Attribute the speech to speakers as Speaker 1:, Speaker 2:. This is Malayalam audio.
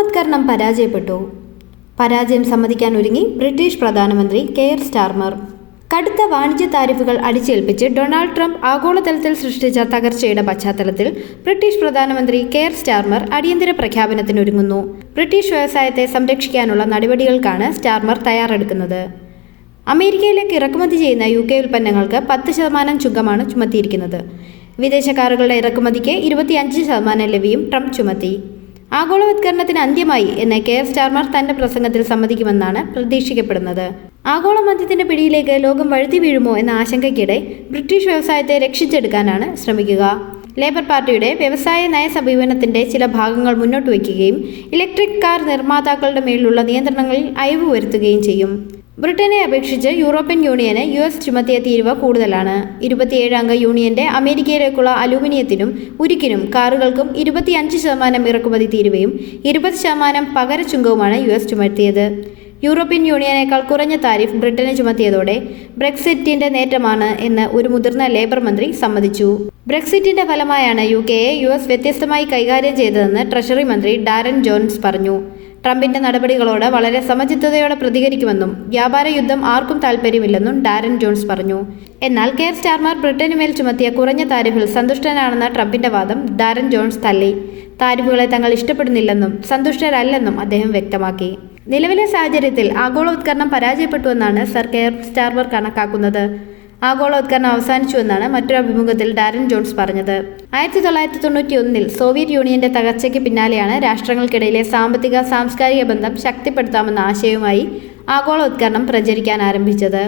Speaker 1: ആഗോളവത്കരണം പരാജയപ്പെട്ടു. പരാജയം സമ്മതിക്കാൻ ഒരുങ്ങി ബ്രിട്ടീഷ് പ്രധാനമന്ത്രി കെയർ സ്റ്റാർമർ. കടുത്ത വാണിജ്യ താരിഫുകൾ അടിച്ചേൽപ്പിച്ച് ഡൊണാൾഡ് ട്രംപ് ആഗോളതലത്തിൽ സൃഷ്ടിച്ച തകർച്ചയുടെ പശ്ചാത്തലത്തിൽ ബ്രിട്ടീഷ് പ്രധാനമന്ത്രി കെയർ സ്റ്റാർമർ അടിയന്തര പ്രഖ്യാപനത്തിനൊരുങ്ങുന്നു. ബ്രിട്ടീഷ് വ്യവസായത്തെ സംരക്ഷിക്കാനുള്ള നടപടികൾക്കാണ് സ്റ്റാർമർ തയ്യാറെടുക്കുന്നത്. അമേരിക്കയിലേക്ക് ഇറക്കുമതി ചെയ്യുന്ന യു കെ ഉൽപ്പന്നങ്ങൾക്ക് പത്ത് ശതമാനം ചുങ്കമാണ് ചുമത്തിയിരിക്കുന്നത്. വിദേശ കാറുകളുടെ ഇറക്കുമതിക്ക് ഇരുപത്തിയഞ്ച് ശതമാനം ലവിയും ട്രംപ് ചുമത്തി. ആഗോളവത്കരണത്തിന് അന്ത്യമായി എന്ന് കെ എഫ് സ്റ്റാർമാർ തന്റെ പ്രസംഗത്തിൽ സമ്മതിക്കുമെന്നാണ് പ്രതീക്ഷിക്കപ്പെടുന്നത്. ആഗോള മദ്യത്തിന്റെ പിടിയിലേക്ക് ലോകം വഴുതി വീഴുമോ എന്ന ആശങ്കയ്ക്കിടെ ബ്രിട്ടീഷ് വ്യവസായത്തെ രക്ഷിച്ചെടുക്കാനാണ് ശ്രമിക്കുക. ലേബർ പാർട്ടിയുടെ വ്യവസായ നയ സമീപനത്തിന്റെ ചില ഭാഗങ്ങൾ മുന്നോട്ട് വയ്ക്കുകയും ഇലക്ട്രിക് കാർ നിർമ്മാതാക്കളുടെ മേലുള്ള നിയന്ത്രണങ്ങളിൽ അയവ് വരുത്തുകയും ചെയ്യും. ബ്രിട്ടനെ അപേക്ഷിച്ച് യൂറോപ്യൻ യൂണിയന് യു എസ് ചുമത്തിയ തീരുവ കൂടുതലാണ്. അംഗ യൂണിയന്റെ അമേരിക്കയിലേക്കുള്ള അലൂമിനിയത്തിനും ഉരുക്കിനും കാറുകൾക്കും ഇരുപത്തിയഞ്ച് ശതമാനം ഇറക്കുമതി തീരുവയും ഇരുപത് ശതമാനം പകര ചുങ്കവുമാണ് യു എസ് ചുമത്തിയത്. യൂറോപ്യൻ യൂണിയനേക്കാൾ കുറഞ്ഞ താരിഫ് ബ്രിട്ടനെ ചുമത്തിയതോടെ ബ്രെക്സിറ്റിന്റെ നേട്ടമാണ് എന്ന് ഒരു മുതിർന്ന ലേബർ മന്ത്രി സമ്മതിച്ചു. ബ്രെക്സിറ്റിന്റെ ഫലമായാണ് യു കെയെ യു എസ് വ്യത്യസ്തമായി കൈകാര്യം ചെയ്തതെന്ന് ട്രഷറി മന്ത്രി ഡാരൻ ജോൺസ് പറഞ്ഞു. ട്രംപിന്റെ നടപടികളോട് വളരെ സമചിത്തതയോടെ പ്രതികരിക്കുമെന്നും വ്യാപാര യുദ്ധം ആർക്കും താൽപ്പര്യമില്ലെന്നും ഡാരൻ ജോൺസ് പറഞ്ഞു. എന്നാൽ കെയർ സ്റ്റാർമാർ ബ്രിട്ടനു മേൽ ചുമത്തിയ കുറഞ്ഞ താരിഫിൽ സന്തുഷ്ടനാണെന്ന ട്രംപിന്റെ വാദം ഡാരൻ ജോൺസ് തള്ളി. താരിഫുകളെ തങ്ങൾ ഇഷ്ടപ്പെടുന്നില്ലെന്നും സന്തുഷ്ടരല്ലെന്നും അദ്ദേഹം വ്യക്തമാക്കി. നിലവിലെ സാഹചര്യത്തിൽ ആഗോളവത്കരണം പരാജയപ്പെട്ടുവെന്നാണ് സർ കെയർ സ്റ്റാർമർ കണക്കാക്കുന്നത്. ആഗോളവത്കരണം അവസാനിച്ചുവെന്നാണ് മറ്റൊരു അഭിമുഖത്തിൽ ഡാരൻ ജോൺസ് പറഞ്ഞത്. ആയിരത്തി തൊള്ളായിരത്തി തൊണ്ണൂറ്റി ഒന്നിൽ സോവിയറ്റ് യൂണിയന്റെ തകർച്ചയ്ക്ക് പിന്നാലെയാണ് രാഷ്ട്രങ്ങൾക്കിടയിലെ സാമ്പത്തിക സാംസ്കാരിക ബന്ധം ശക്തിപ്പെടുത്താമെന്ന ആശയവുമായി ആഗോളവത്കരണം പ്രചരിക്കാൻ ആരംഭിച്ചത്.